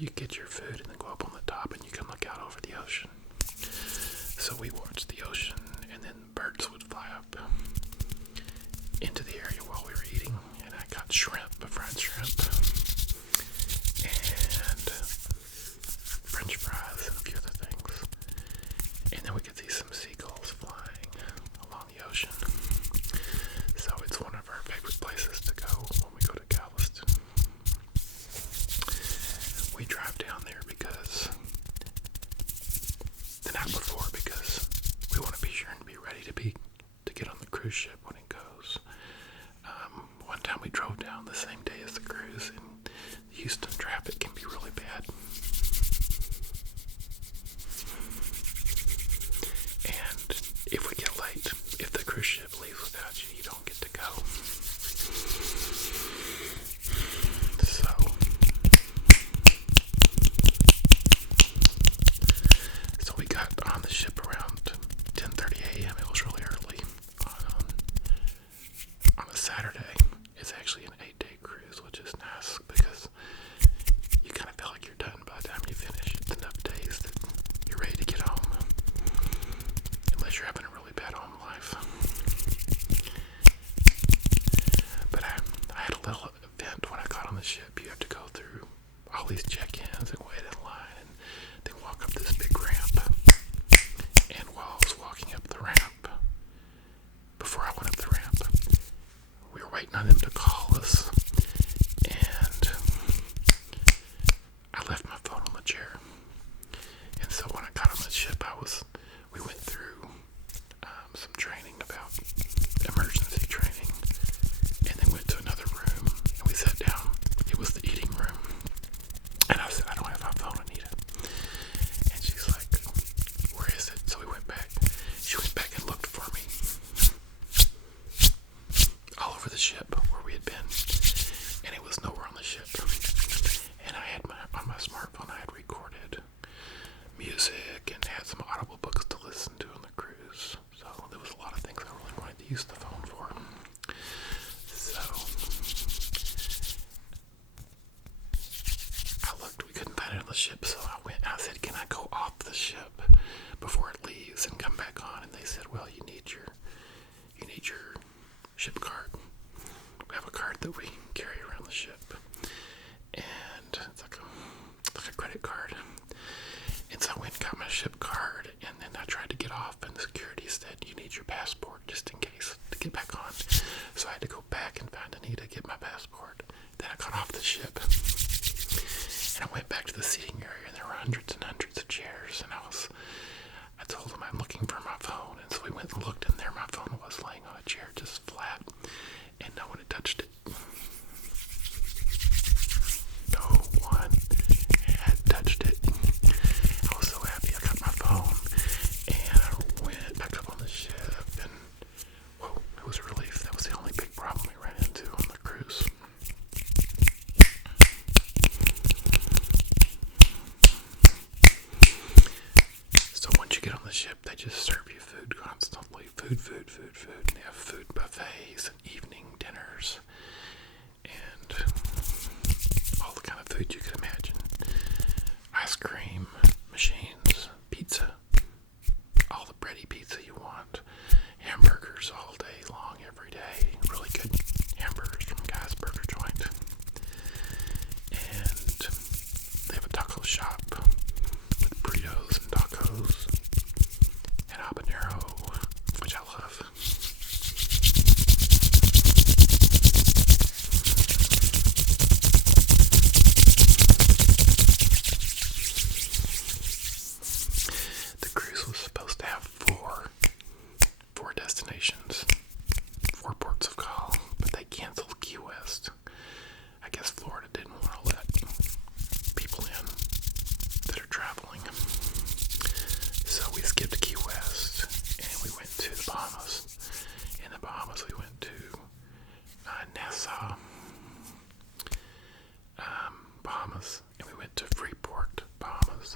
you get your food and then go up on the top and you can look out over the ocean. So we watched the ocean, and then birds would fly up into the area while we were eating. And I got shrimp, fried shrimp, and French fries and a few other things. And then we could see some seagulls flying along the ocean. So it's one of our favorite places to go when we go to Galveston. We drive down there because the night before, because we want to be sure and be ready to get on the cruise ship when it goes. One time we drove down the same day as the cruise, and Houston traffic can be really bad. And if we get late, if the cruise ship leaves without you, you don't get to go. So we got on the ship around 10:30 a.m. It was really early on a Saturday. It's actually an 8-day cruise, which is nice because you kind of feel like you're done by the time you finish. It's enough days that you're ready to get home, unless you're having a really bad home life. But I had a little event when I got on the ship. You have to go through all these check-ins and wait in line and then walk up this big ramp. And while I was walking up the ramp, before I went up the ramp, we were waiting on them to call us, and I left my phone on the chair. And so when I got on the ship, we went through some training about emergency training, and then went to another room, and we sat down. It was the eating room, and I said, I don't have my phone, Anita. And she's like, where is it? So we went back. She went back and looked for me all over the ship where we had been, and it was nowhere on the ship. And I had on my smartphone, I had recorded music and had some Audible books to listen to on the cruise. So there was a lot of things I really wanted to use the phone for. So I looked, we couldn't find it on the ship, so I said, can I go off the ship before it leaves and come back on? And they said, well, you need your ship card. We have a card that we carry around the ship, and it's like a credit card. And so I went and got my ship card, and then I tried to get off, and the security said, you need your passport just in case to get back on. So I had to go back and find Anita, get my passport. Then I got off the ship, and I went back to the seating area, and there were hundreds and hundreds of chairs, and I told them I'm looking for my phone, and so we went and looked in there. My phone was laying on a chair just flat, and no one had touched it. No one had touched it. I was so happy I got my phone, and I went back up on the ship, and whoa, it was a relief. That was the only big problem we ran into on the cruise. So once you get on the ship, they just serve you food constantly. Food. And they have food buffets and evening dinners and all the kind of food you could imagine. Ice cream machines, pizza, all the bready pizza you want, hamburgers all day long, every day. Really good hamburgers from Guy's Burger Joint. And they have a taco shop with burritos and tacos and habanero, which I love. The cruise was supposed to have four destinations, 4 ports of call, but they canceled Key West. I guess Florida didn't want to let people in that are traveling. So we skipped Key West, and we went to the Bahamas. In the Bahamas, we went to Nassau, Bahamas, and we went to Freeport, Bahamas.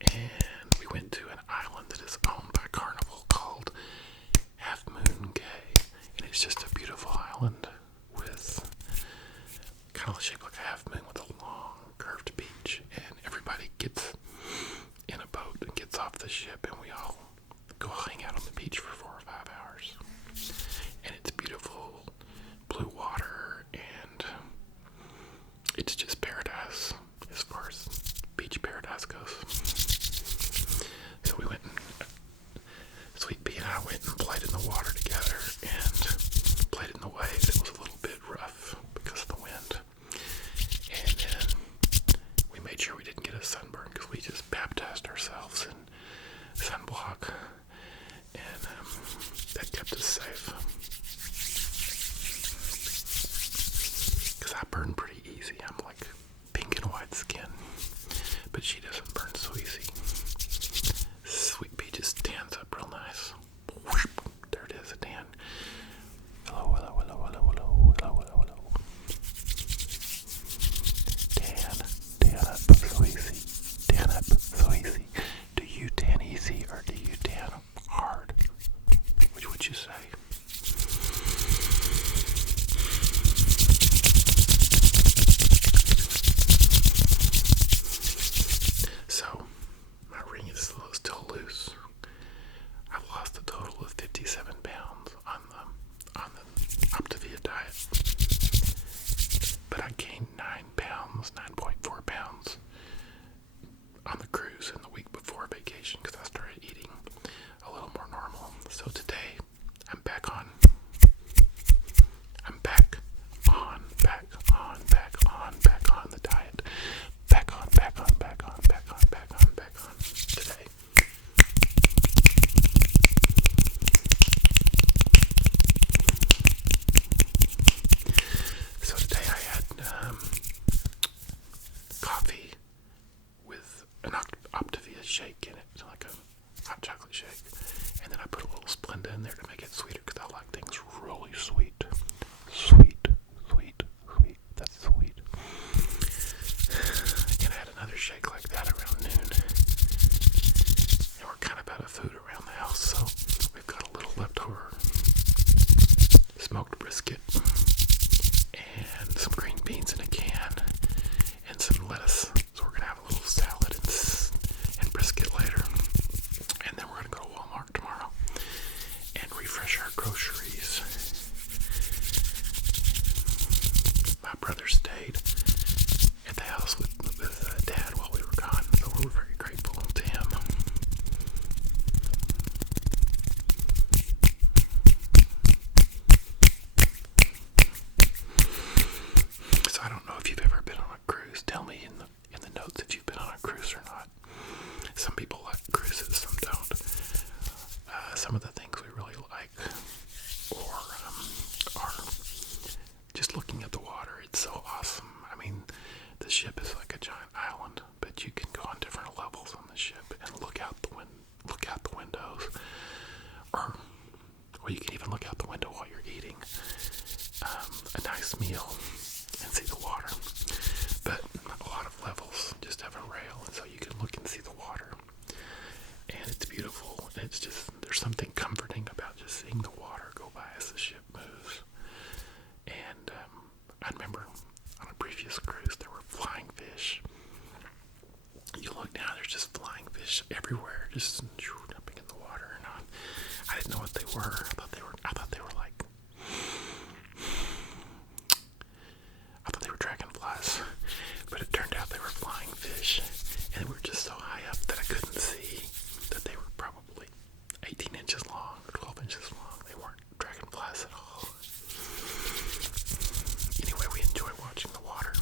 And we went to an island that is owned by Carnival called Half Moon Cay. And it's just a beautiful island with kind of shaped like a half moon with a long curved bad skin, but she doesn't burn so easy. Sweet pea just tans up real nice. Whoosh, there it is, a tan. Hello, hello, hello, hello, hello, hello, hello, hello. Tan up so easy. Tan up so easy. Do you tan easy or do you tan hard? Which would you say? So, my ring is still loose. I've lost a total of 57 pounds on the Optavia diet. But I gained 9.4 pounds on the cruise in the week before vacation because I started eating a little more normal. So today, I'm back on the diet. Back on today. So today I had coffee with an Optavia shake in it, like a hot chocolate shake. And then I put a little Splenda in there to make it sweeter because I like things really sweet. That's sweet. And I had another shake like that around noon. And we're kind of out of food around the house, so we've got a little leftover smoked brisket and some green beans in a can and some lettuce. So we're going to have a little salad and brisket later. And then we're going to go to Walmart tomorrow and refresh our groceries. My brother stayed at the house with Dad while we were gone, so we were very grateful to him. So I don't know if you've ever been on a cruise. Tell me in the notes if you've been on a cruise or not. Some people like cruises, some don't. Some of the things we really like are just looking at the water. It's so awesome. I mean, the ship is like a giant island, but you can go on different levels on the ship and look out the windows, or you can even look out the window while you're eating a nice meal and see the water. But a lot of levels just have a rail, and so you can look and see the water. And it's beautiful. And it's just, there's something comforting about just seeing the water go by as the ship moves. And I remember on a previous cruise, there were flying fish. You look down, there's just flying fish everywhere, just jumping in the water. And I didn't know what they were. I thought they were dragonflies, but it turned out they were flying fish, and they were just so high up that I couldn't see that they were probably 18 inches long or 12 inches long. They weren't dragonflies at all. Anyway, we enjoy watching the water.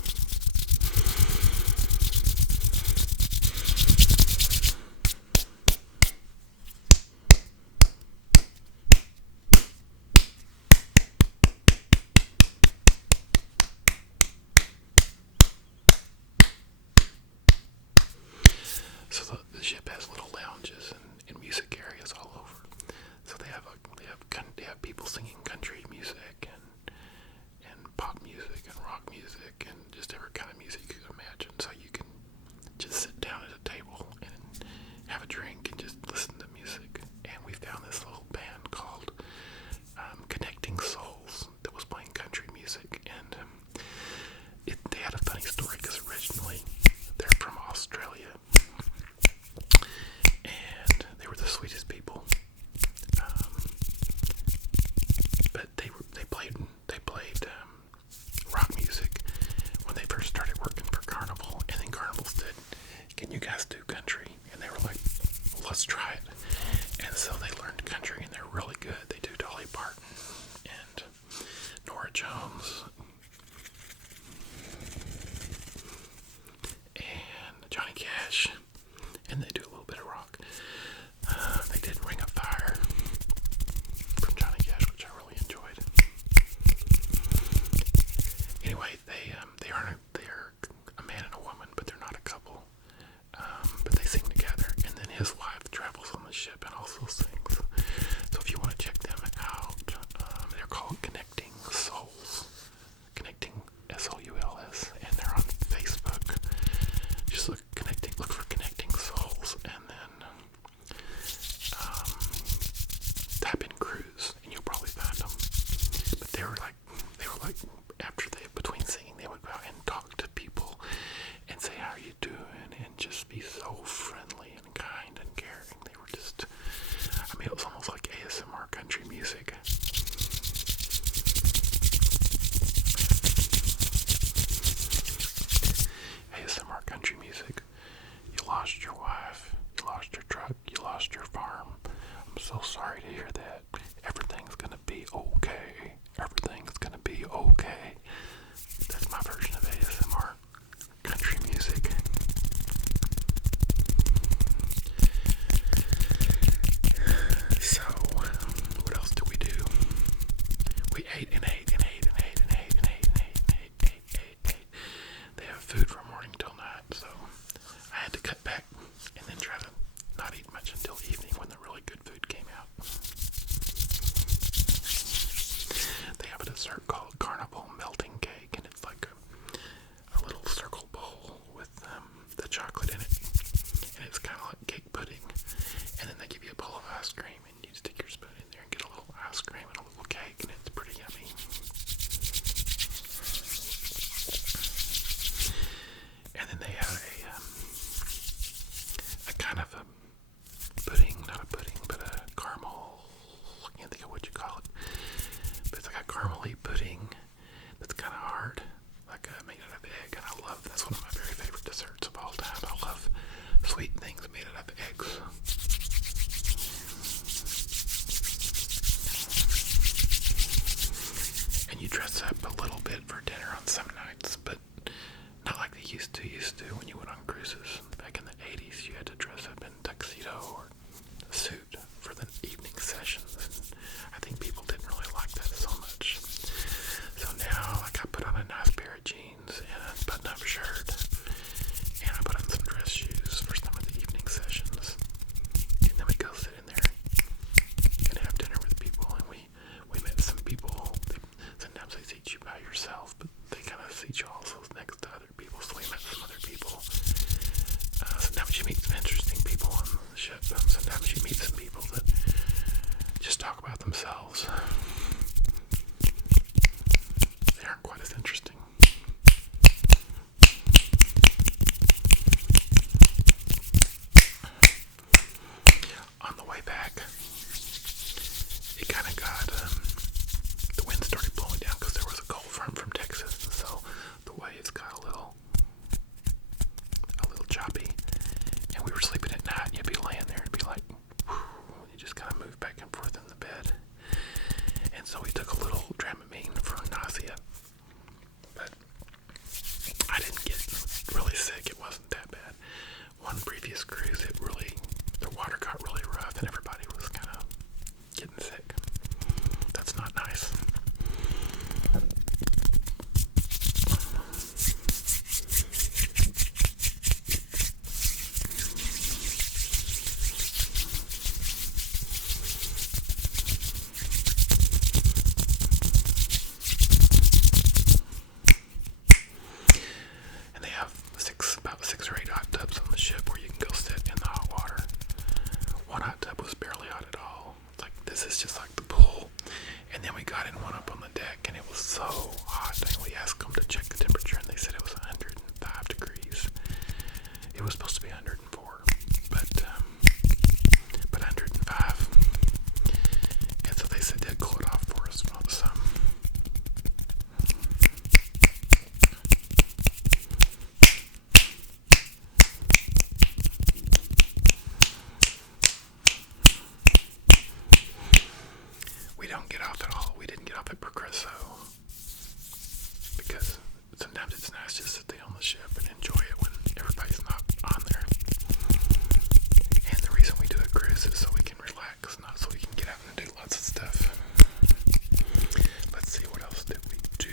food from morning till night, so I had to cut back and then try to not eat much until evening when the really good food came out. They have a dessert called Carnival Melting Cake, and it's like a little circle bowl with the chocolate in it, and it's kind of like cake pudding. And then they give you a bowl of ice cream, and you stick your spoon in there and get a little ice cream and a little cake, and it's pretty yummy. And then they have a kind of a pudding, not a pudding, but a caramel, I can't think of what you call it, but it's like a caramely pudding that's kind of hard, like made out of egg, and that's one of my very favorite desserts of all time. I love sweet things made out of eggs. And you dress up a little bit for dinner on some nights, but not like they used to when you went on cruises. Back in the 80s, you had to dress up in tuxedo or a suit for the evening sessions, and I think people didn't really like that so much. So now, like, I put on a nice pair of jeans and a button-up shirt, and I put on some dress shoes for some of the evening sessions, and then we go sit in there and have dinner with people, and we met some people. Sometimes they seat you by yourself, but they kind of seat you also next to other people, so we met some other people. Sometimes you meet some interesting people on the ship. Sometimes you meet some people that just talk about themselves. They aren't quite as interesting. On the way back, it kind of got, the wind started blowing down because there was a cold front from Texas, and so the waves got a little choppy, and we were sleeping at night, and you'd be laying there and be like, whew, you just kind of move back and forth in the bed. And so we took a little Dramamine for nausea, but I didn't get really sick. It wasn't that bad. One previous cruise, the water got really rough, and everybody was kind of getting sick. That's not nice. About six or eight hot tubs on the ship where you can go sit in the hot water. One hot tub was barely hot at all. Like, this is just like the pool. And then we got in one up on the deck, and it was so hot. And we asked them to check the temperature, and they said it was 105 degrees. It was supposed to be 104, but 105. And so they said they'd cool it off for us some. At Progresso, because sometimes it's nice just to stay on the ship and enjoy it when everybody's not on there. And the reason we do a cruise is so we can relax, not so we can get out and do lots of stuff. Let's see, what else did we do?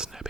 not snappy.